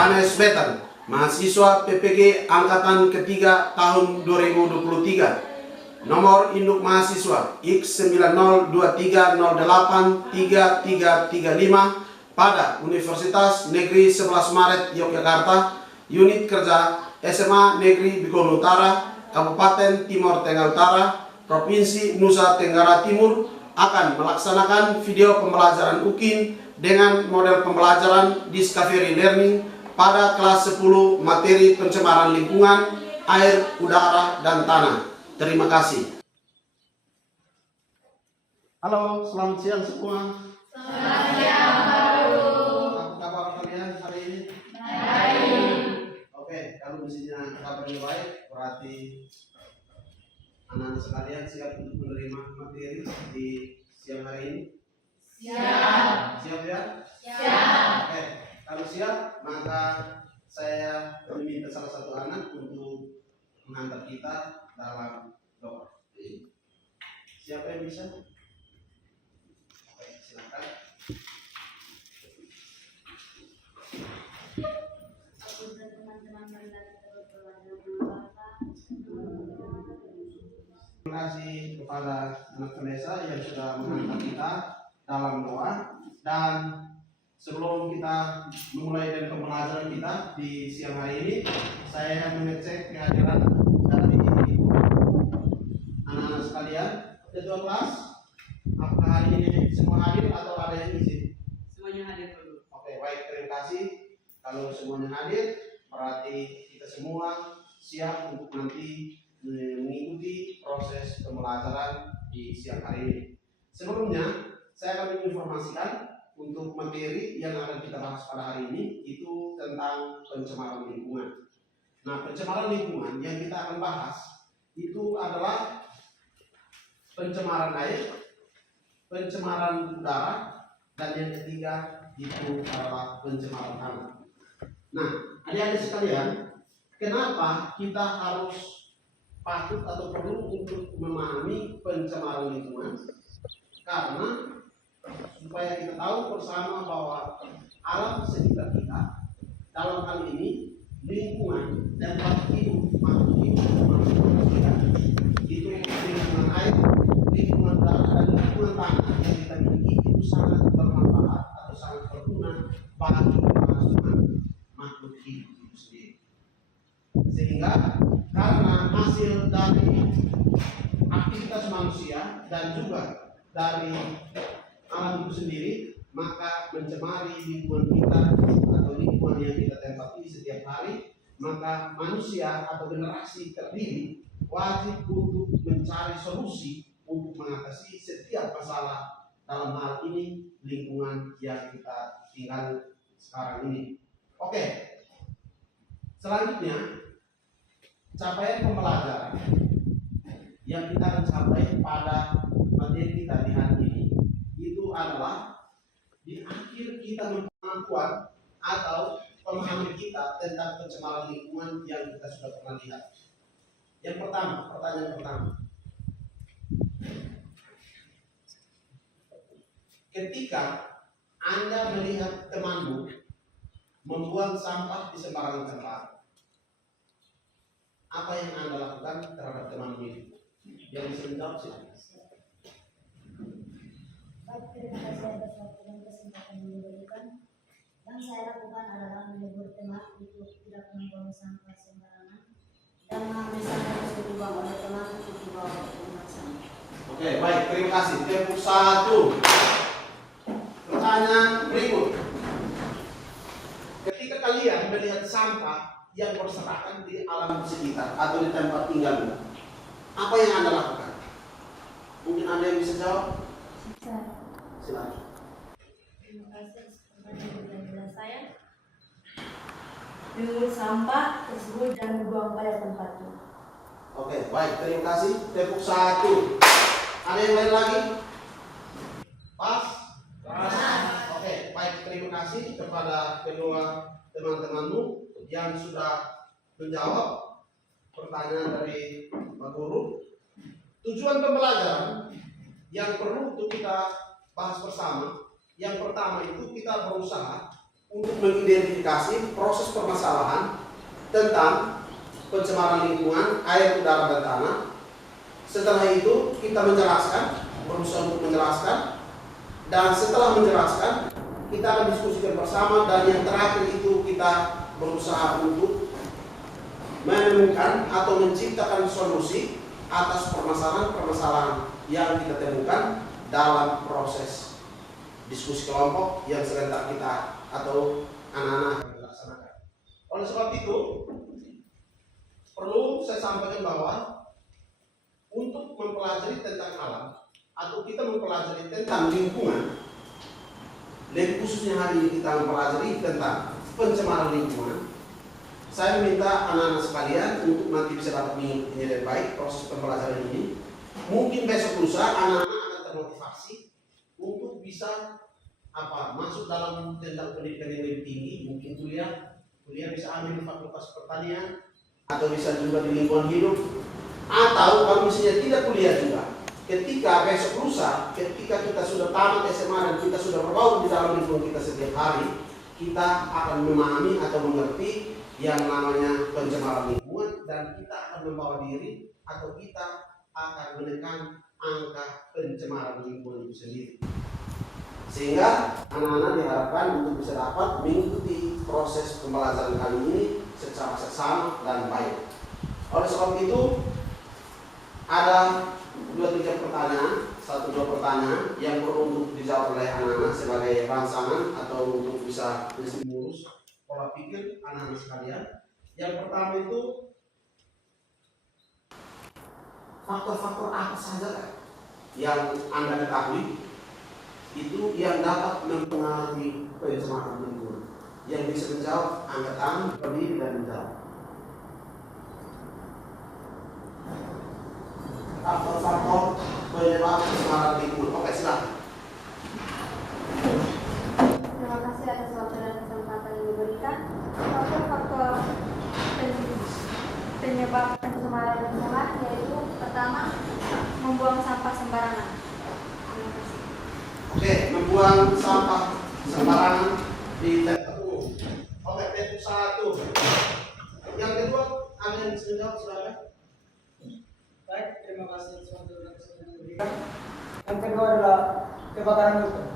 Johannes Betan, mahasiswa PPG Angkatan Ketiga tahun 2023. Nomor induk mahasiswa X9023083335 pada Universitas Negeri 11 Maret Yogyakarta, unit kerja SMA Negeri Bikono Utara, Kabupaten Timur Tengah Utara, Provinsi Nusa Tenggara Timur akan melaksanakan video pembelajaran UKIN dengan model pembelajaran Discovery Learning pada kelas 10 materi pencemaran lingkungan, air, udara, dan tanah. Terima kasih. Halo, selamat siang semua. Selamat siang, Baru. Apa kabar kalian hari ini? Baik. Oke, kalau misalnya kabarnya baik, berarti anak-anak sekalian siap untuk menerima materi di siang hari ini? Siap. Siap ya? Siap. Oke, kalau siap, maka saya meminta salah satu anak untuk mengantar kita dalam doa. Siapa yang bisa? Oke, silakan. Terima kasih kepada anak desa yang sudah mengantar kita dalam doa. Dan sebelum kita memulai dari pembelajaran kita di siang hari ini, saya mengecek kehadiran dari anak-anak sekalian. Ketua kelas, apakah hari ini semua hadir atau ada yang isi? Semuanya hadir dulu. Oke, baik, terima kasih. Kalau semuanya hadir, berarti kita semua siap untuk nanti mengikuti proses pembelajaran di siang hari ini. Sebelumnya, saya akan menginformasikan untuk materi yang akan kita bahas pada hari ini itu tentang pencemaran lingkungan. Nah, pencemaran lingkungan yang kita akan bahas itu adalah pencemaran air, pencemaran udara, dan yang ketiga itu adalah pencemaran tanah. Nah, adik-adik sekalian, kenapa kita harus patut atau perlu untuk memahami pencemaran lingkungan? Karena supaya kita tahu bersama bahwa alam sekitar kita, dalam hal ini lingkungan tempat hidup makhluk hidup kita, itu lingkungan air, lingkungan udara, dan lingkungan tanah yang kita miliki itu sangat bermanfaat atau sangat berguna bagi keberlangsungan makhluk hidup itu sendiri. Sehingga karena hasil dari aktivitas manusia dan juga dari alam itu sendiri, maka mencemari lingkungan kita atau lingkungan yang kita tempati setiap hari, maka manusia atau generasi terdiri wajib untuk mencari solusi untuk mengatasi setiap masalah dalam hal ini lingkungan yang kita tinggal sekarang ini. Oke, selanjutnya capaian pembelajaran yang kita akan capai pada materi kita di hari ini itu adalah di akhir kita kemampuan atau pemahaman kita tentang pencemaran lingkungan yang kita sudah pernah lihat. Yang pertama, pertanyaan pertama, ketika Anda melihat temanmu membuang sampah di sembarangan tempat, apa yang Anda lakukan terhadap temanmu itu? Yang bisa menjawab silakan. Baik, terima kasih atas waktu dan kesempatan yang diberikan. Yang saya lakukan adalah menegur teman untuk tidak membuang sampah sembarangan dan misalnya harus dibuang oleh teman untuk dibawa ke rumah sampah. Oke, baik, terima kasih. Tepuk satu. Pertanyaan berikut. Ketika kalian melihat sampah yang berserakan di alam sekitar atau di tempat tinggal, apa yang Anda lakukan? Mungkin Anda yang bisa jawab? Silakan. Terima kasih atas pertanyaan saya. Mengumpul sampah tersebut dan membuang pada tempatnya. Oke, baik, terima kasih. Tepuk satu. Ada yang lain lagi? Pas? Oke, baik, terima kasih kepada kedua teman-temanmu yang sudah menjawab pertanyaan dari Pak Guru. Tujuan pembelajaran yang perlu untuk kita bahas bersama, yang pertama itu kita berusaha untuk mengidentifikasi proses permasalahan tentang pencemaran lingkungan, air, udara, dan tanah. Setelah itu kita menjelaskan, berusaha untuk menjelaskan, dan setelah menjelaskan kita akan diskusikan bersama, dan yang terakhir itu kita berusaha untuk menemukan atau menciptakan solusi atas permasalahan-permasalahan yang kita temukan dalam proses diskusi kelompok yang serentak kita atau anak-anak akan dilaksanakan. Oleh sebab itu, perlu saya sampaikan bahwa untuk mempelajari tentang alam atau kita mempelajari tentang lingkungan, lebih khususnya hari ini kita mempelajari tentang pencemaran lingkungan, saya minta anak-anak sekalian untuk nanti bisa dapat mengikutinya dengan baik proses pembelajaran ini. Mungkin besok lusa anak-anak akan termotivasi untuk bisa masuk dalam tentang pendidikan yang lebih tinggi, mungkin kuliah bisa ambil di fakultas pertanian atau bisa juga di lingkungan hidup, atau kalau misalnya tidak kuliah juga, ketika besok lusa, ketika kita sudah tamat SMA dan kita sudah berbaur di dalam lingkungan kita setiap hari, kita akan memahami atau mengerti yang namanya pencemaran lingkungan, dan kita akan membawa diri atau kita akan menekan angka pencemaran lingkungan itu sendiri. Sehingga anak-anak diharapkan untuk bisa dapat mengikuti proses pembelajaran kali ini secara seksama dan baik. Oleh sebab itu, ada 2-3 pertanyaan, 1-2 pertanyaan yang perlu untuk dijawab oleh anak-anak sebagai rangsangan atau untuk bisa mengurus pola pikir anak-anak sekalian. Yang pertama itu, faktor-faktor apa saja yang Anda ketahui itu yang dapat mempengaruhi pencemaran lingkungan? Yang bisa menjawab, angkat tangan, berdiri dan menjawab. Faktor-faktor penyebab pencemaran lingkungan. Oke, silakan. Terima kasih atas waktu dan kesempatan yang diberikan. Faktor-faktor penyebab pencemaran lingkungan yaitu pertama, membuang sampah sembarangan. Terima kasih. Oke, membuang sampah sembarangan di tempat umum. Oke, itu 1. Yang kedua, ada yang bisa menjawab, silakan. Baik, terima kasih suatu kesempatan yang diberikan. Yang kedua adalah kebakaran hutan.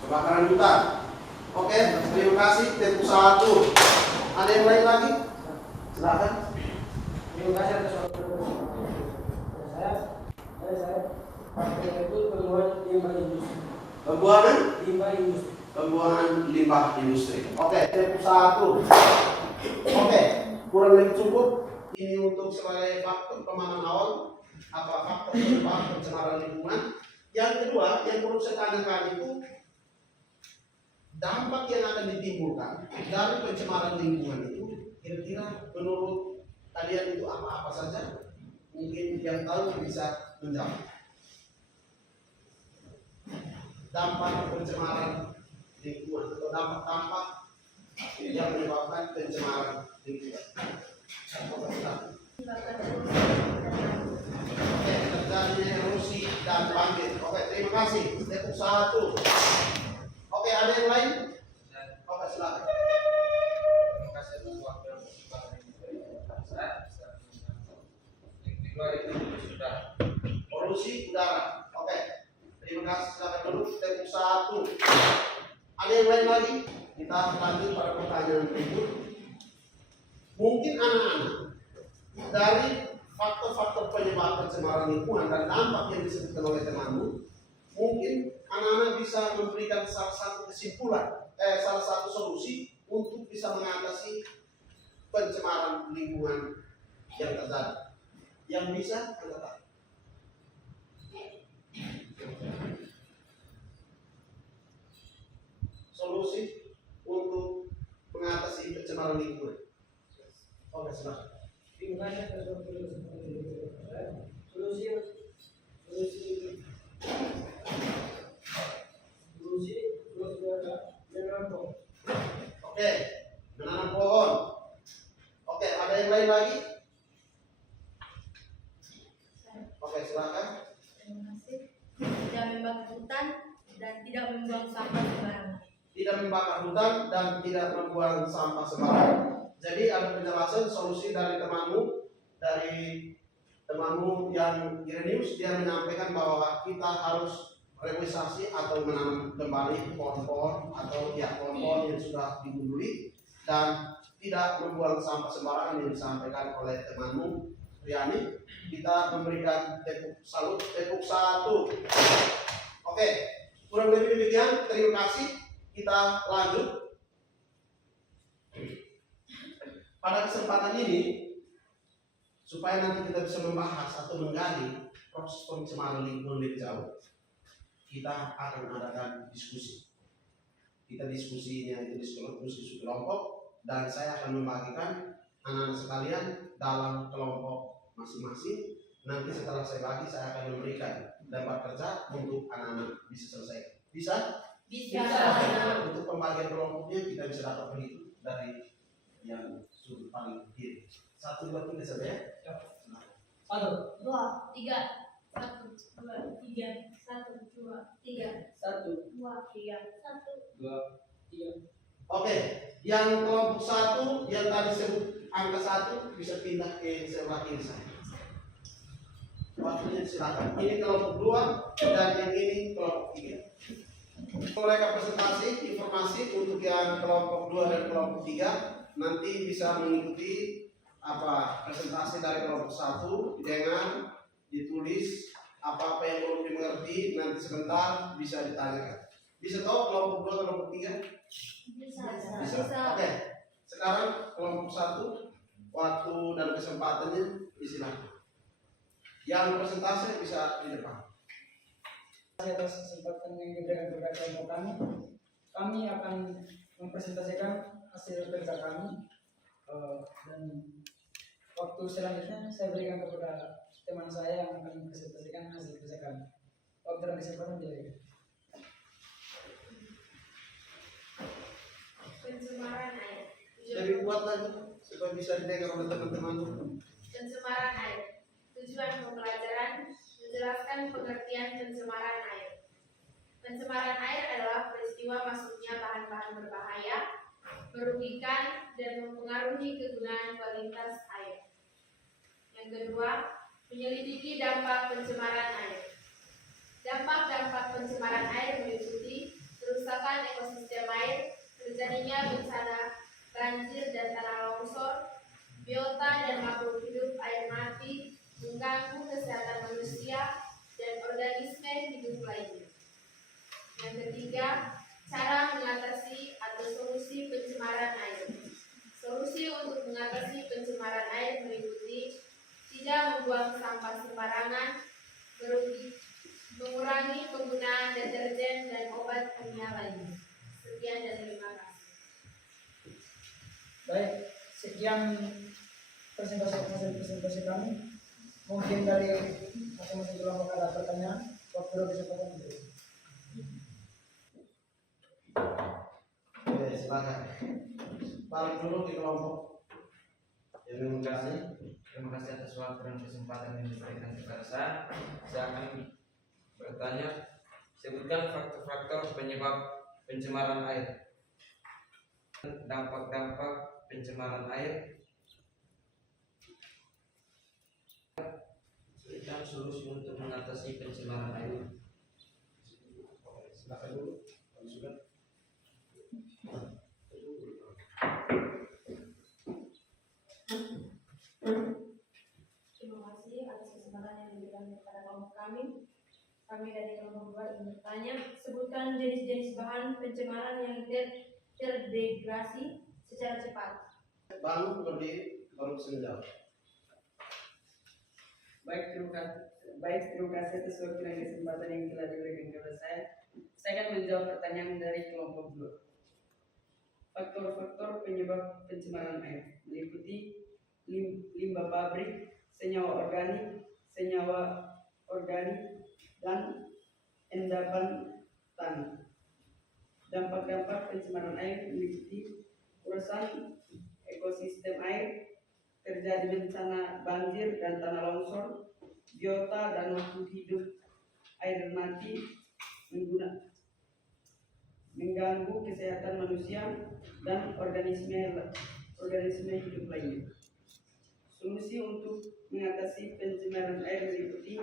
Kebakaran hutan. Oke, terima kasih. Tempo 1. Ada yang lain lagi? Silakan. Terima kasih atas waktu dan saya itu pembuangan limbah industri. Pembuangan limbah industri. Oke, tempo 1. Oke, kurang lebih cukup. Ini untuk sebagai faktor pemahaman awal faktor penyebab pencemaran lingkungan. Yang kedua, yang perlu saya tanyakan itu dampak yang akan ditimbulkan dari pencemaran lingkungan itu kira-kira menurut kalian itu apa-apa saja? Mungkin yang tahu bisa menjawab. Dampak pencemaran lingkungan atau dampak-dampak yang menyebabkan pencemaran lingkungan. Terjadi erosi dan banjir. Oke, terima kasih. Step 1. Oke, ada yang lain? Oke, silakan. Terima kasih atas waktu yang kedua itu sudah Polusi udara. Oke, terima kasih. Silakan dulu. Step 1. Ada yang lain lagi? Kita lanjut pada pertanyaan berikut. Mungkin anak-anak dari faktor-faktor penyebab pencemaran lingkungan dan dampak yang disebutkan oleh temanmu, mungkin anak-anak bisa memberikan salah satu kesimpulan, salah satu solusi untuk bisa mengatasi pencemaran lingkungan yang terjadi. Yang bisa adalah solusi untuk mengatasi pencemaran lingkungan. Oke, silakan. Terima kasih atas waktu dan kesempatan yang diberikan. Solusi adalah menanam pohon. Oke, menanam pohon. Oke, ada yang lain lagi? Oke, silakan. Terima kasih. Tidak membakar hutan dan tidak membuang sampah sembarangan. Tidak tidak membakar hutan, dan tidak membuang sampah sembarangan. Jadi ada penjelasan solusi dari temanmu yang Irenius. Dia menyampaikan bahwa kita harus reboisasi atau menanam kembali pohon-pohon atau pohon-pohon yang sudah digunduli dan tidak membuang sampah sembarangan yang disampaikan oleh temanmu Riani. Kita memberikan tepuk satu. Oke, kurang lebih demikian. Terima kasih. Kita lanjut. Pada kesempatan ini, supaya nanti kita bisa membahas atau menggali proses pencemaran lingkungan lebih jauh, kita akan mengadakan diskusi. Kita diskusinya itu diskusi kelompok, dan saya akan membagikan anak-anak sekalian dalam kelompok masing-masing. Nanti setelah saya bagi, saya akan memberikan lembar kerja untuk anak-anak bisa selesai. Bisa? Bisa. Untuk pembagian kelompoknya kita bisa dapat begitu dari yang sudut paling kiri. 1, 2, 3 saja ya. 1, 2, 3. 1, 2, 3. 1, 2, 3. 1, 2, 3, 1. 2, 3. Oke, yang kelompok 1 yang tadi sebut angka 1 bisa pindah ke sebelah kiri saya. Waktunya silakan. Ini kelompok 2 dan yang ini kelompok 3. Mereka presentasi informasi untuk yang kelompok 2 dan kelompok 3 nanti bisa mengikuti presentasi dari kelompok 1 dengan ditulis apa yang belum dimengerti, nanti sebentar bisa ditanyakan. Bisa tahu kelompok 2 kelompok 3? Bisa. Oke. Sekarang kelompok 1 waktu dan kesempatannya disilakan. Yang presentasi bisa di depan. Atas kesempatan yang diberikan kepada kelompok kami akan mempresentasikan hasil kerja kami, dan waktu selanjutnya saya berikan kepada teman saya yang akan mempresentasikan hasil kerja kami. Waktu dan kesempatan diberikan. Pencemaran air. Lebih kuat lagi supaya bisa didengar oleh teman-teman. Pencemaran air. Tujuan pembelajaran menjelaskan pengertian pencemaran air. Pencemaran air adalah peristiwa masuknya bahan-bahan berbahaya, merugikan, dan mempengaruhi kegunaan kualitas air. Yang kedua, menyelidiki dampak pencemaran air. Dampak-dampak pencemaran air meliputi kerusakan ekosistem air, terjadinya bencana banjir dan tanah longsor, biota dan makhluk hidup air mati, mengganggu kesehatan manusia dan organisme hidup lainnya. Yang ketiga, cara mengatasi atau solusi pencemaran air. Solusi untuk mengatasi pencemaran air meliputi tidak membuang sampah sembarangan, mengurangi penggunaan deterjen dan obat kimia lainnya. Sekian dan terima kasih. Baik, sekian hasil presentasi kami. Mungkin dari masing-masing kelompok ada pertanyaan. Waktu dan kesempatan diberikan. Oke, silakan. Balik dulu di kelompok yang mengundangnya. Terima kasih atas waktu dan kesempatan yang diberikan kepada saya. Saya akan bertanya, sebutkan faktor-faktor penyebab pencemaran air. Dampak-dampak pencemaran air. Berikan solusi untuk mengatasi pencemaran air. Silakan dulu. Kalau sudah. Terima kasih atas kesempatan yang diberikan kepada kelompok kami. Kami dari kelompok 2 ingin bertanya, sebutkan jenis-jenis bahan pencemaran yang terdegradasi secara cepat. Bangun berdiri baru bisa menjawab. Baik, terima kasih atas waktu dan kesempatan yang telah diberikan kepada saya. Saya akan menjawab pertanyaan dari kelompok 2. Faktor-faktor penyebab pencemaran air meliputi limbah pabrik, senyawa organik, dan endapan tanah. Dampak-dampak pencemaran air meliputi kerusakan ekosistem air, terjadi bencana banjir dan tanah longsor, biota dan makhluk hidup air mati, mengganggu kesehatan manusia dan organisme hidup lainnya. Solusi untuk mengatasi pencemaran air meliputi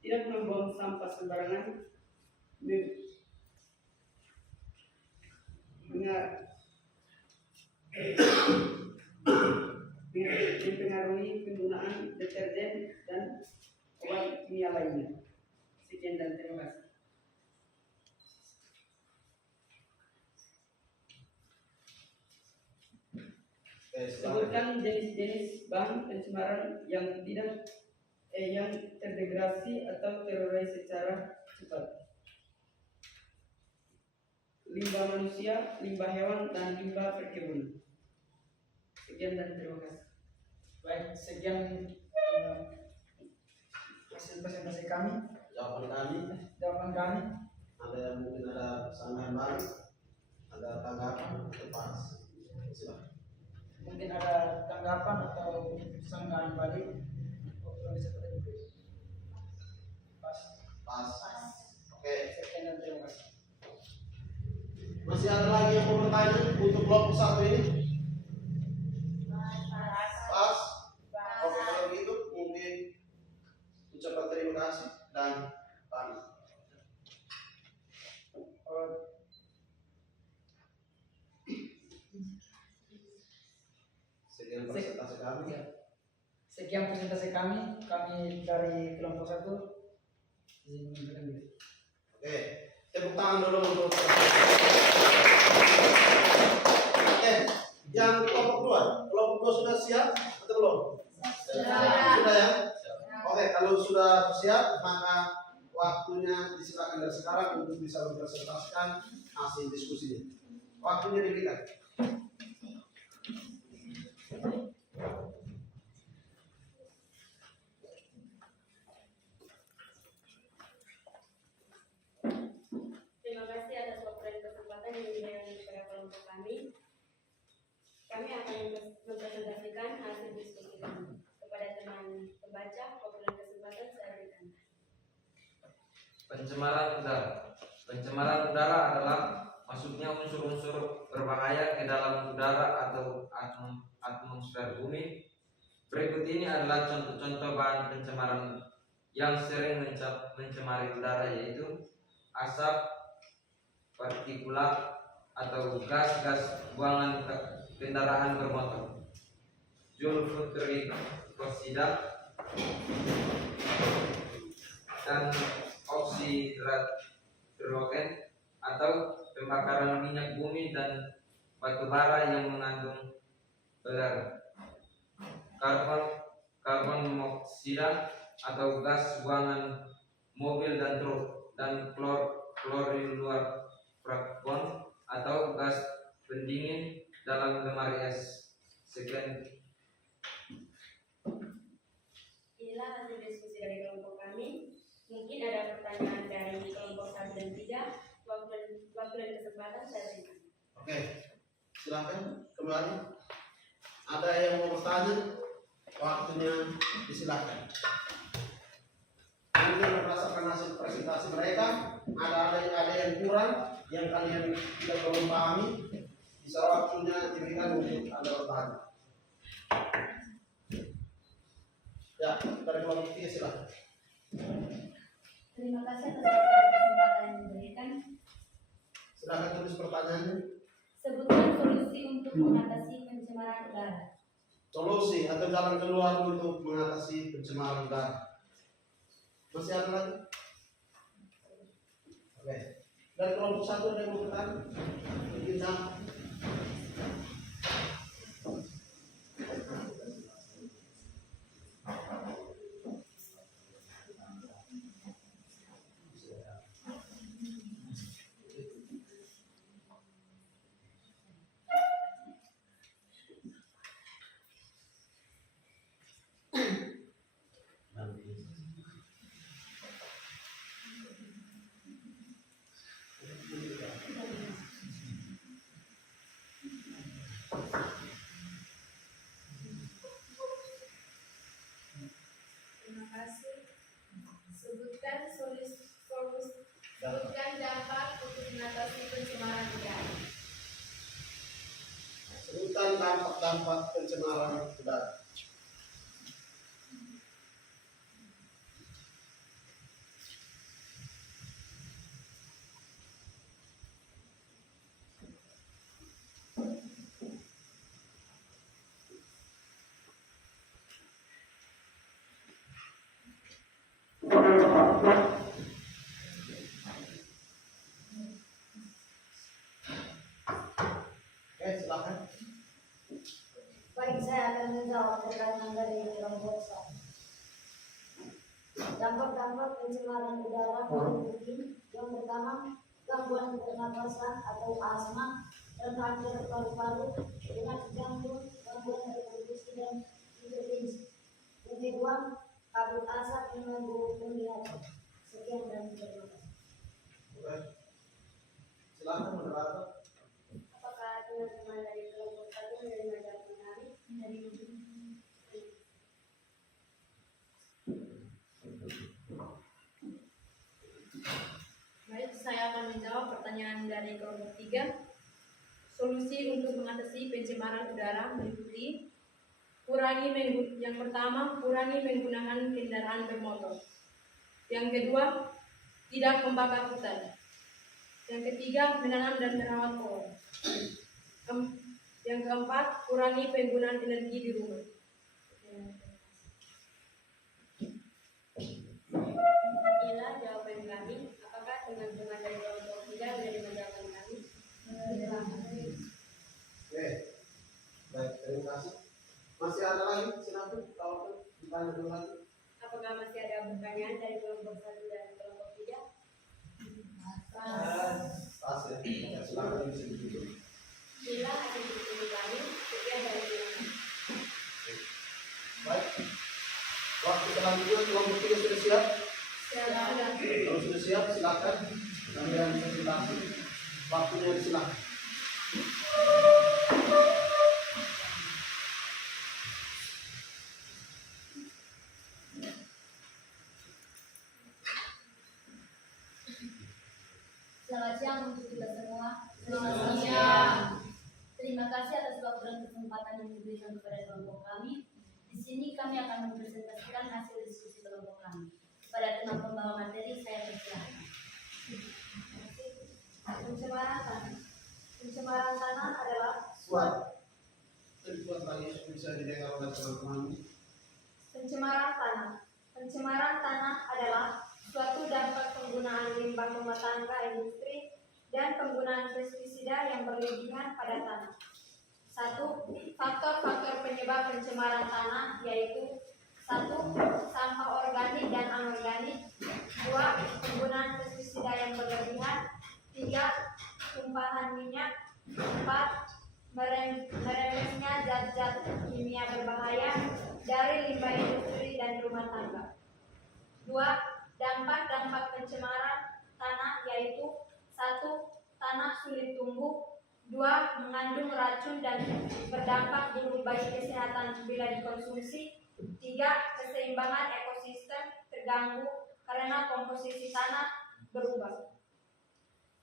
tidak membuang sampah sembarangan, mempengaruhi penggunaan deterjen dan obat kimia lainnya. Sekian dan terima kasih. Sebutkan jenis-jenis bahan pencemaran yang terdegradasi atau terurai secara cepat. Limbah manusia, limbah hewan, dan limbah perkebunan. Sekian dan terima kasih. Baik, sekian hasil presentasi kami. Jawaban kami. Ada yang mungkin ada sanggahan baru, ada tanggapan lepas. Silakan. Mungkin ada tanggapan atau sanggahan balik. Pas. Oke. Sekian dan terima kasih. Masih ada lagi yang mau bertanya untuk kelompok satu ini? Pas. Oke, kalau gitu mungkin ucapan terima kasih dan pamit. Sekian presentasi kami. Sekian presentasi kami dari kelompok 1. Oke, tepuk tangan dulu untuk. Oke, yang kelompok 2 sudah siap atau belum? Sudah ya? Oke, kalau sudah siap maka waktunya disilakan dari sekarang untuk bisa mempresentasikan hasil diskusinya. Waktunya diberikan. Terima kasih atas waktu dan kesempatan yang diberikan kepada kelompok kami. Kami akan mempresentasikan hasil diskusi kami kepada teman pembaca. Waktu dan kesempatan saya berikan. Pencemaran udara. Pencemaran udara adalah masuknya unsur-unsur berbahaya ke dalam udara atau atmosfer bumi. Berikut ini adalah contoh-contoh bahan pencemaran yang sering mencemari udara, yaitu asap, partikulat atau gas-gas buangan kendaraan bermotor, sulfuric oksida, dan oksidrat hidrogen atau pembakaran minyak bumi dan batu bara yang mengandung belerang, karbon monoksida atau gas buangan mobil dan truk, dan klorofluorokarbon atau gas pendingin dalam lemari es. Sekian. Inilah hasil diskusi dari kelompok kami. Mungkin ada pertanyaan dari kelompok 1 dan 3. Waktu dan kesempatan saya berikan. Oke, silakan kembali. Ada yang mau bertanya? Waktunya disilakan. Mungkin berdasarkan hasil presentasi mereka, ada yang kurang yang kalian tidak perlu pahami. Bisa waktunya diberikan untuk Anda bertanya. Ya, dari kelompok 3 silakan. Terima kasih atas kesempatan yang diberikan. Silakan tulis pertanyaannya. Sebutkan solusi untuk mengatasi pencemaran udara. Solusi atau jalan keluar untuk mengatasi pencemaran udara. Masih ada lagi? Oke. Dari kelompok 1 ada yang mau bertanya? Mungkin dampak pencemaran udara. Oke, silakan. Baik, saya akan menjawab pertanyaan dari kelompok 1. Dampak-dampak pencemaran udara meliputi yang pertama gangguan pernapasan atau asma dan kanker paru-paru, penyakit jantung, gangguan reproduksi dan hipertensi. Yang kedua, kabut asap yang mengganggu penglihatan. Sekian dan terima kasih. Oke. Silakan moderator. Apakah teman-teman dari kelompok 1 menerima jawaban kami? Baik, saya akan menjawab pertanyaan dari kelompok 3. Solusi untuk mengatasi pencemaran udara meliputi yang pertama, kurangi menggunakan kendaraan bermotor. Yang kedua, tidak membakar hutan. Yang ketiga, menanam dan merawat pohon. Yang keempat, kurangi penggunaan energi di rumah. Inilah jawaban kami. Apakah teman-teman dari kelompok 3 menerima jawaban kami? Oke. Baik, terima kasih. Masih ada lagi? Silakan kalau ditanya dulu lagi. Apakah masih ada pertanyaan dari kelompok 1 dan kelompok 3? Pas ya. Oke, silakan bisa ditutup. Inilah hasil diskusi kami. Sekian dari kami. Baik. Waktu selanjutnya kelompok 3 sudah siap? Silakan. Kalau sudah siap, silakan. Kalian presentasi. Waktunya silakan. Selamat siang untuk kita semua. Selamat siang. Terima kasih atas waktu dan kesempatan yang diberikan kepada kelompok kami. Di sini kami akan mempresentasikan hasil diskusi kelompok kami. Pada teman pembawa materi, saya persilahkan. Pencemaran tanah. Pencemaran tanah adalah Suat. Buat lagi bisa didengar oleh teman-teman. pencemaran tanah. Pencemaran tanah adalah suatu dampak penggunaan limbah rumah tangga, industri, dan penggunaan pestisida yang berlebihan pada tanah. 1. Faktor-faktor penyebab pencemaran tanah yaitu 1. Sampah organik dan anorganik. 2. Penggunaan pestisida yang berlebihan. 3. Tumpahan minyak. 4. Merembesnya zat-zat kimia berbahaya dari limbah industri dan rumah tangga. 2. Dampak-dampak pencemaran tanah yaitu 1. Tanah sulit tumbuh. 2. Mengandung racun dan berdampak buruk bagi kesehatan bila dikonsumsi. 3. Keseimbangan ekosistem terganggu karena komposisi tanah berubah.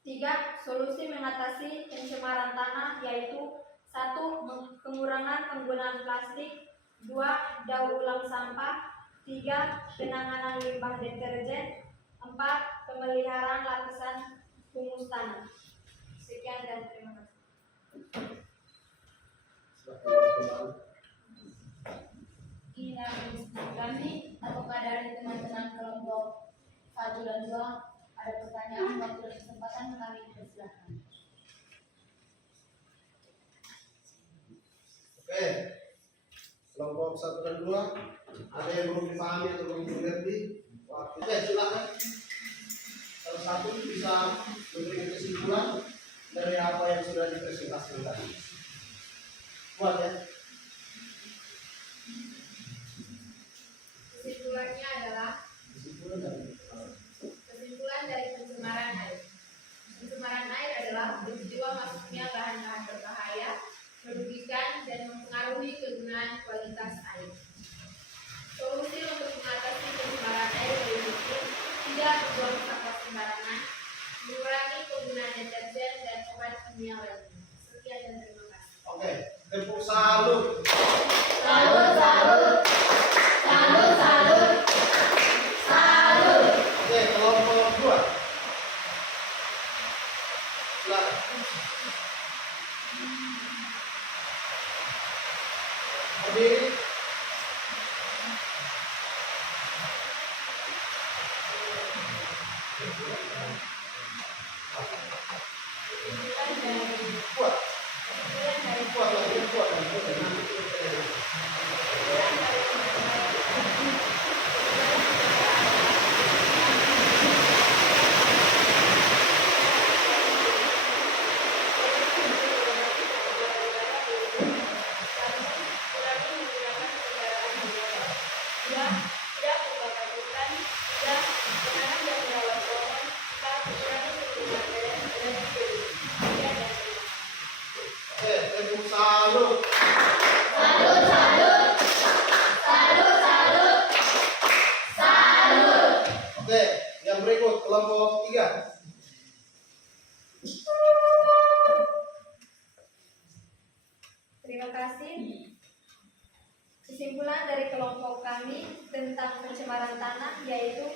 3. Solusi mengatasi pencemaran tanah yaitu 1. Pengurangan penggunaan plastik. 2. Daur ulang sampah. 3. Penanganan limbah deterjen. 4. Pemeliharaan lapisan humus tanah. Sekian dan terima kasih. Inilah diskusi kami. Apakah dari teman-teman kelompok 1 dan 2 ada pertanyaan, waktu dan kesempatan kami persilahkan. Oke. Kelompok 1 dan 2 ada yang belum dipahami atau belum dimengerti? Oke, silakan. Salah satu bisa memberikan kesimpulan dari apa yang sudah dipresentasikan tadi. Kuat ya. Kesimpulannya adalah kesimpulan dari pencemaran air. Pencemaran air adalah peristiwa masuknya bahan-bahan berbahaya, merugikan dan mempengaruhi kegunaan kualitas air. Solusi untuk mengatasi pencemaran air meliputi tidak membuang sampah sembarangan, mengurangi penggunaan deterjen dan obat kimia lainnya. Sekian dan terima kasih. Oke, tepuk salut Oke, tepuk salut. Oke, yang berikut kelompok 3. Terima kasih. Kesimpulan dari kelompok kami tentang pencemaran tanah yaitu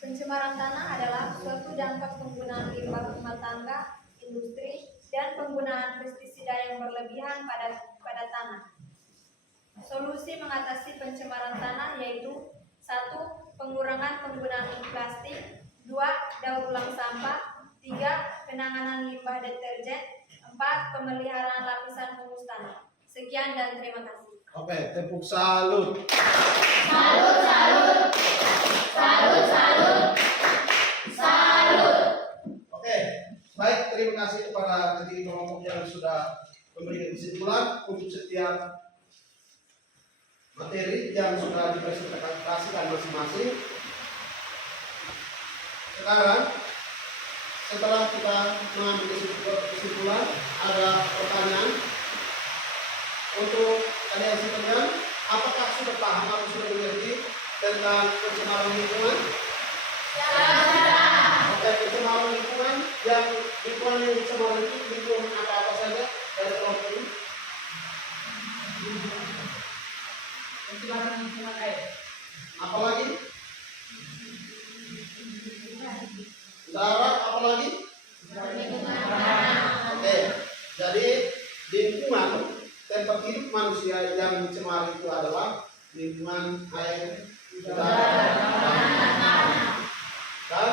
pencemaran tanah adalah suatu dampak penggunaan limbah rumah tangga, industri, dan penggunaan pestisida yang berlebihan pada tanah. Solusi mengatasi pencemaran tanah yaitu 1. Pengurangan penggunaan plastik, 2. Daur ulang sampah, 3. Penanganan limbah deterjen, 4. Pemeliharaan lapisan humus tanah. Sekian dan terima kasih. Oke, tepuk salut. Oke, baik, terima kasih kepada ketiga kelompok yang sudah memberikan kesimpulan untuk setiap materi yang sudah dipresentasikan masing-masing. Sekarang, setelah kita mengambil kesimpulan, ada pertanyaan untuk kalian sekalian. Apakah sudah paham atau sudah mengerti tentang pencemaran lingkungan? Oke, pencemaran lingkungan yang dicemar itu lingkungan apa saja dari kelompok ini? Pencemaran lingkungan air. Apalagi? Darat, apalagi? Oke, jadi lingkungan tempat hidup manusia yang dicemari itu adalah lingkungan air, udara, dan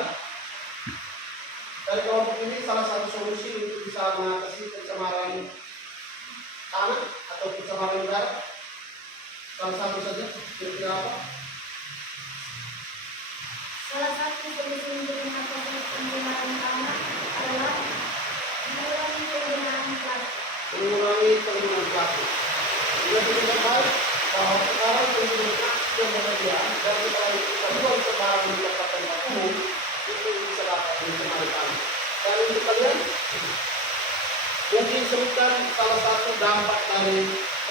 dari kelompok ini salah satu solusi untuk bisa mengatasi pencemaran tanah atau pencemaran udara, salah satu saja, kira-kira apa? Salah satu solusi untuk mengatasi pencemaran tanah adalah mengurangi penggunaan plastik. Mengurangi penggunaan plastik. Juga tidak baik bahwa sekarang penggunaan plastik yang berlebihan dan setelah itu kita buang sembarangan di tempat-tempat umum itu bisa dapat mencemari tanah. Dan untuk kalian mungkin sebutkan salah satu dampak dari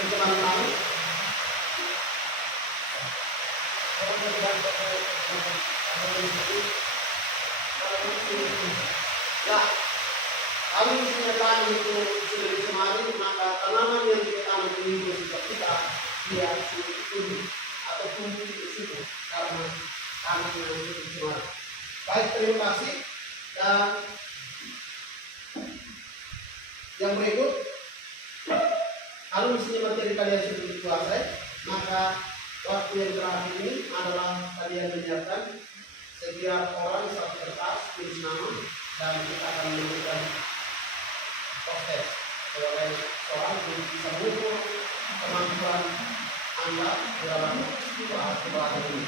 pencemaran tanah. Ya, kalau misalnya tanah itu sudah dicemari, maka tanaman yang kita tanam ini juga kita dia sudah tumbuh atau tumbuh di situ karena tanah yang sudah dicemari. Baik, terima kasih. Dan yang berikut, kalau misalnya materi kalian sudah dikuasai, maka waktu yang terakhir ini adalah kalian menyiapkan setiap orang satu kertas tulis nama dan kita akan memberikan proses sebagai seorang yang bisa mengukur kemampuan Anda dalam bahasa ini.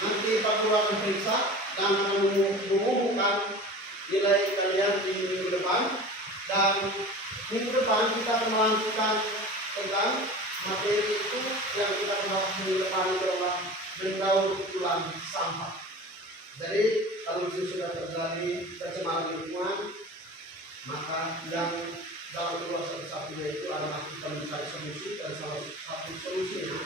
Nanti Pak Guru akan periksa dan akan mengumumkan nilai kalian di minggu depan, dan minggu depan kita akan melanjutkan tentang materi itu yang kita bahas minggu depan itu adalah mendaur ulang sampah. Jadi kalau sudah terjadi pencemaran lingkungan, maka yang dalam keluar satu-satunya itu adalah kita mencari solusi, dan salah satu solusinya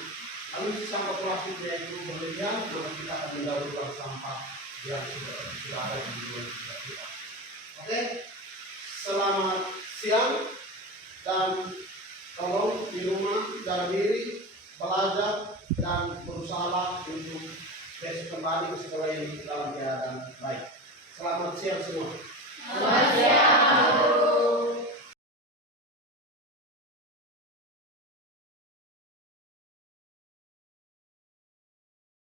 kalau sampah plastiknya itu berlebihan, maka kita akan mendaur ulang sampah yang sudah ada di lingkungan kita. Oke, selamat siang dan tolong di rumah jaga diri, belajar dan berusaha untuk besok kembali ke sekolah ini dalam keadaan baik. Selamat siang semua. Selamat siang.